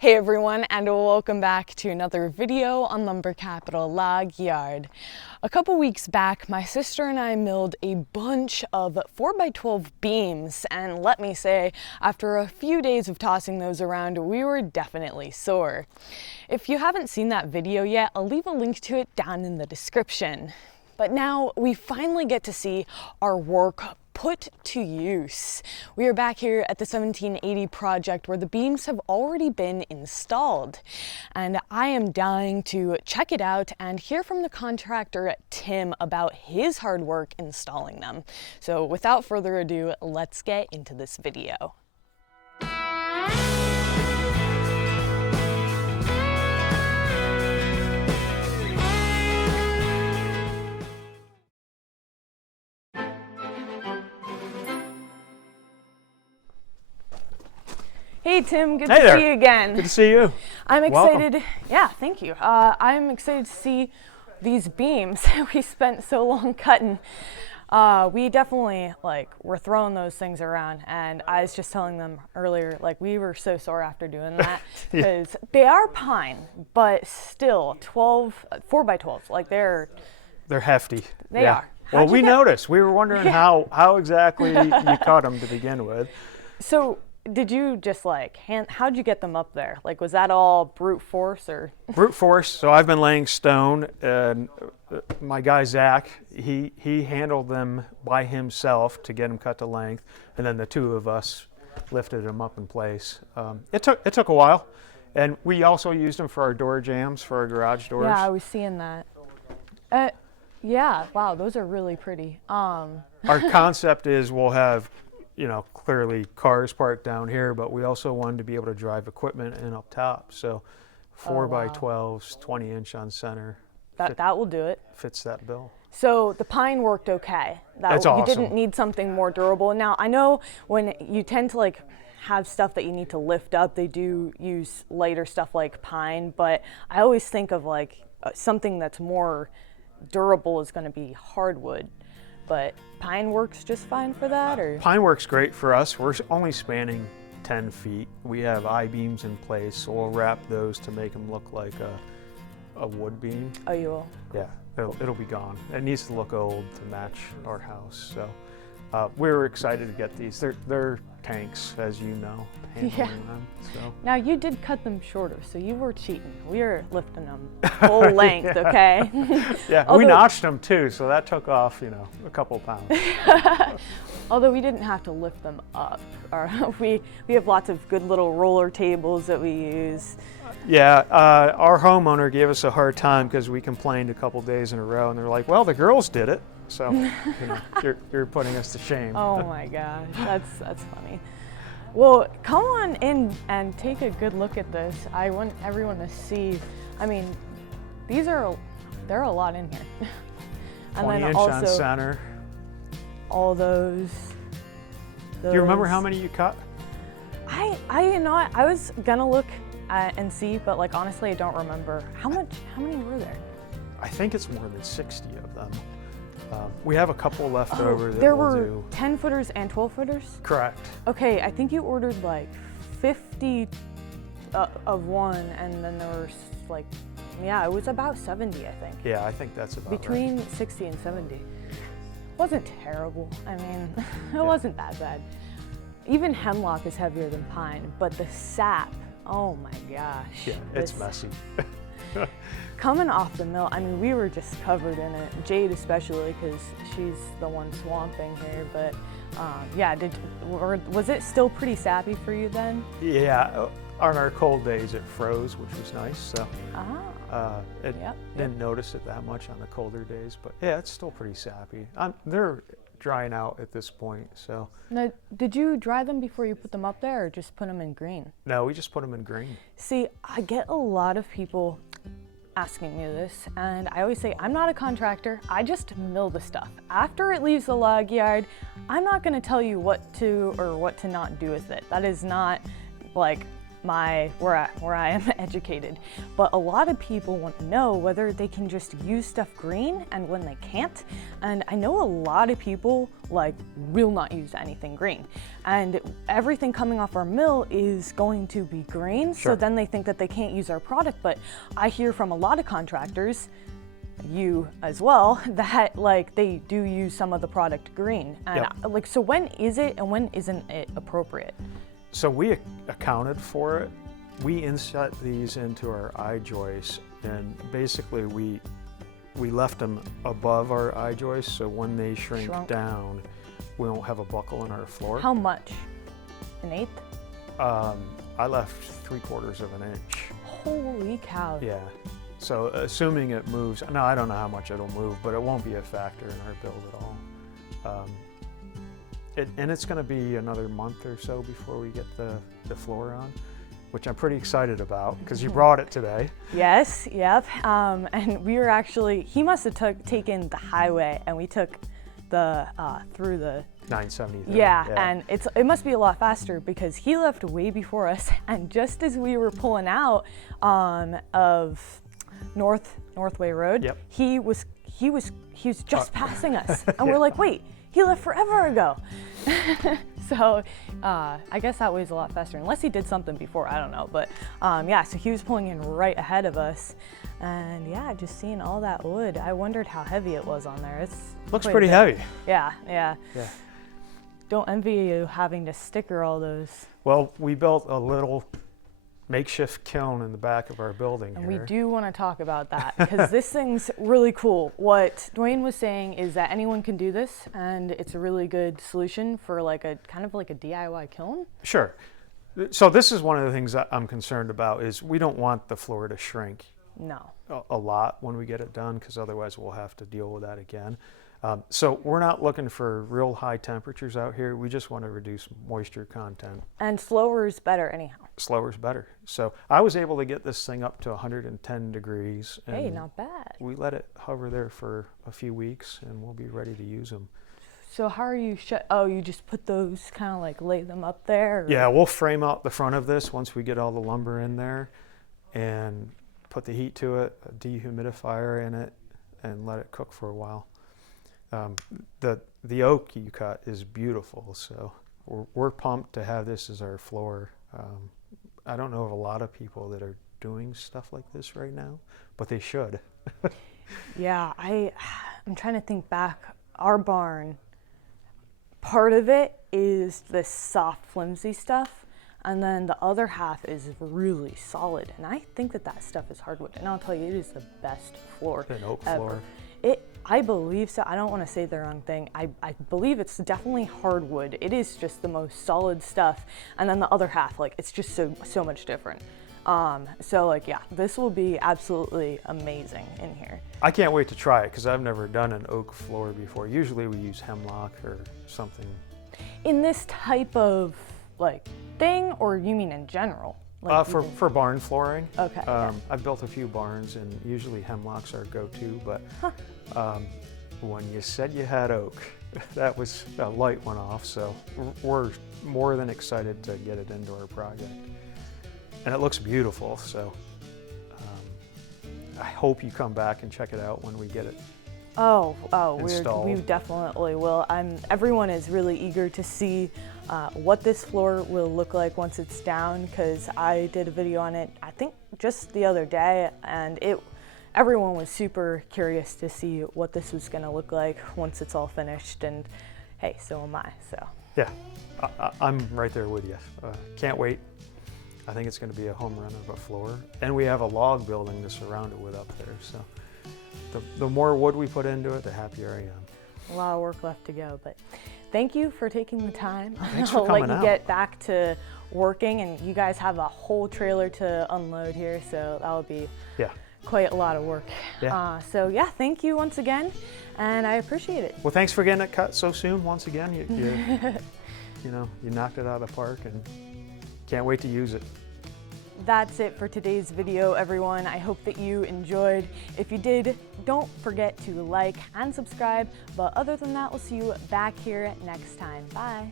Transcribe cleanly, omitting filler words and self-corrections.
Hey everyone, and welcome back to another video on Lumber Capital Log Yard. A couple weeks back, my sister and I milled a bunch of 4x12 beams, and let me say, after a few days of tossing those around, we were definitely sore. If you haven't seen that video yet, I'll leave a link to it down in the description. But now we finally get to see our work put to use. We are back here at the 1780 project where the beams have already been installed. And I am dying to check it out and hear from the contractor Tim about his hard work installing them. So without further ado, let's get into this video. Hey Tim, good to see you again. Good to see you. I'm excited. Welcome. Yeah, thank you. I'm excited to see these beams we spent so long cutting. We definitely were throwing those things around, and I was just telling them earlier, we were so sore after doing that because they are pine, but still 4x12, they're hefty. They are. Well, we noticed. We were wondering how exactly you cut them to begin with. So. Did you just how'd you get them up there? Was that all brute force or? Brute force. So I've been laying stone, and my guy Zach, he handled them by himself to get them cut to length, and then the two of us lifted them up in place. It took a while, and we also used them for our door jambs for our garage doors. Yeah, I was seeing that. Yeah, wow, those are really pretty. Our concept is we'll have, clearly cars parked down here, but we also wanted to be able to drive equipment in up top. So 4x12s, 20-inch on center. That will do it. Fits that bill. So the pine worked okay. That's awesome. You didn't need something more durable. Now, I know when you tend to have stuff that you need to lift up, they do use lighter stuff like pine, but I always think of something that's more durable is going to be hardwood. But pine works just fine for that, or? Pine works great for us. We're only spanning 10 feet. We have I-beams in place, so we'll wrap those to make them look like a wood beam. Oh, you will? Yeah, it'll be gone. It needs to look old to match our house. So we were excited to get these. They're tanks, as you know, handling them. So. Now, you did cut them shorter, so you were cheating. We were lifting them full length, okay? Yeah, we notched them too, so that took off, a couple pounds. Although we didn't have to lift them up. We have lots of good little roller tables that we use. Yeah, our homeowner gave us a hard time because we complained a couple days in a row, and they're like, well, the girls did it. So, you're putting us to shame. Oh my gosh, that's funny. Well, come on in and take a good look at this. I want everyone to see. I mean, they're a lot in here. And 20 then inch also on center. all those. Do you remember how many you cut? I was gonna look and see, but honestly, I don't remember. How many were there? I think it's more than 60 of them. We have a couple left over that there we'll were do. 10-footers and 12-footers? Correct. Okay, I think you ordered 50 of one, and then there were it was about 70, I think. Yeah, I think that's about Between right. 60 and 70. Wasn't terrible. I mean, it wasn't that bad. Even hemlock is heavier than pine, but the sap, oh my gosh. Yeah, it's messy. Coming off the mill, I mean, we were just covered in it. Jade especially, because she's the one swamping here. But yeah, was it still pretty sappy for you then? Yeah, on our cold days it froze, which was nice. So didn't notice it that much on the colder days. But yeah, it's still pretty sappy. They're drying out at this point. So. Now, did you dry them before you put them up there, or just put them in green? No, we just put them in green. See, I get a lot of people asking me this, and I always say I'm not a contractor. I just mill the stuff. After it leaves the log yard, I'm not going to tell you what to or what to not do with it. That is not where I am educated. But a lot of people want to know whether they can just use stuff green and when they can't. And I know a lot of people like will not use anything green. And everything coming off our mill is going to be green. Sure. So then they think that they can't use our product. But I hear from a lot of contractors, you as well, that like they do use some of the product green. And Yep. like, so when is it and when isn't it appropriate? So we accounted for it. We inset these into our eye joists, and basically we left them above our eye joists, so when they shrink down, we won't have a buckle in our floor. How much? An eighth? I left 3/4 of an inch. Holy cow. Yeah. So assuming it moves, no, I don't know how much it'll move, but it won't be a factor in our build at all. And it's going to be another month or so before we get the floor on, which I'm pretty excited about because you brought it today. Yes, yep. And we were actually, he must have taken the highway, and we took the through the 973. yeah, and it must be a lot faster because he left way before us, and just as we were pulling out of Northway Road, Yep. he was just passing us, and we're like, wait, he left forever ago. So I guess that was a lot faster, unless he did something before, I don't know. But yeah, so he was pulling in right ahead of us, and yeah, just seeing all that wood, I wondered how heavy it was on there. It's Looks quite a pretty bit. heavy. Yeah. Yeah. Don't envy you having to sticker all those. Well, we built a little makeshift kiln in the back of our building And here. we do want to talk about that because this thing's really cool. What Dwayne was saying is that anyone can do this, and it's a really good solution for like a kind of like a DIY kiln. Sure. So this is one of the things that I'm concerned about is we don't want the floor to shrink No. a lot when we get it done, because otherwise we'll have to deal with that again. So we're not looking for real high temperatures out here. We just want to reduce moisture content. And slower is better anyhow. Slower is better. So I was able to get this thing up to 110 degrees. And Hey, not bad. we let it hover there for a few weeks, and we'll be ready to use them. So how are you oh, you just put those kind of like lay them up there? Or? Yeah, we'll frame out the front of this once we get all the lumber in there and put the heat to it, a dehumidifier in it, and let it cook for a while. The oak you cut is beautiful, so we're pumped to have this as our floor. I don't know of a lot of people that are doing stuff like this right now, but they should. Yeah, I'm trying to think back. Our barn, part of it is this soft, flimsy stuff, and then the other half is really solid. And I think that stuff is hardwood. And I'll tell you, it is the best floor An oak ever. floor. I believe so. I don't want to say the wrong thing. I believe it's definitely hardwood. It is just the most solid stuff. And then the other half, like, it's just so much different. So like, yeah, this will be absolutely amazing in here. I can't wait to try it because I've never done an oak floor before. Usually we use hemlock or something. In this type of like thing, or you mean in general? Like For barn flooring. Okay. Yeah. I've built a few barns, and usually hemlock's our go-to, but when you said you had oak, that was a light one off, so we're more than excited to get it into our project. And it looks beautiful, so I hope you come back and check it out when we get it. We definitely will. Everyone is really eager to see what this floor will look like once it's down, because I did a video on it, I think just the other day, and everyone was super curious to see what this was going to look like once it's all finished, and hey, so am I. So yeah, I'm right there with you. Can't wait. I think it's going to be a home run of a floor, and we have a log building to surround it with up there, so the more wood we put into it, the happier I am. A lot of work left to go, but thank you for taking the time. Thanks for I'll coming let you out. get back to working, and you guys have a whole trailer to unload here, so that'll be quite a lot of work. Yeah. So yeah, thank you once again, and I appreciate it. Well, thanks for getting it cut so soon once again. You knocked it out of the park, and can't wait to use it. That's it for today's video, everyone. I hope that you enjoyed. If you did, don't forget to like and subscribe. But other than that, we'll see you back here next time. Bye.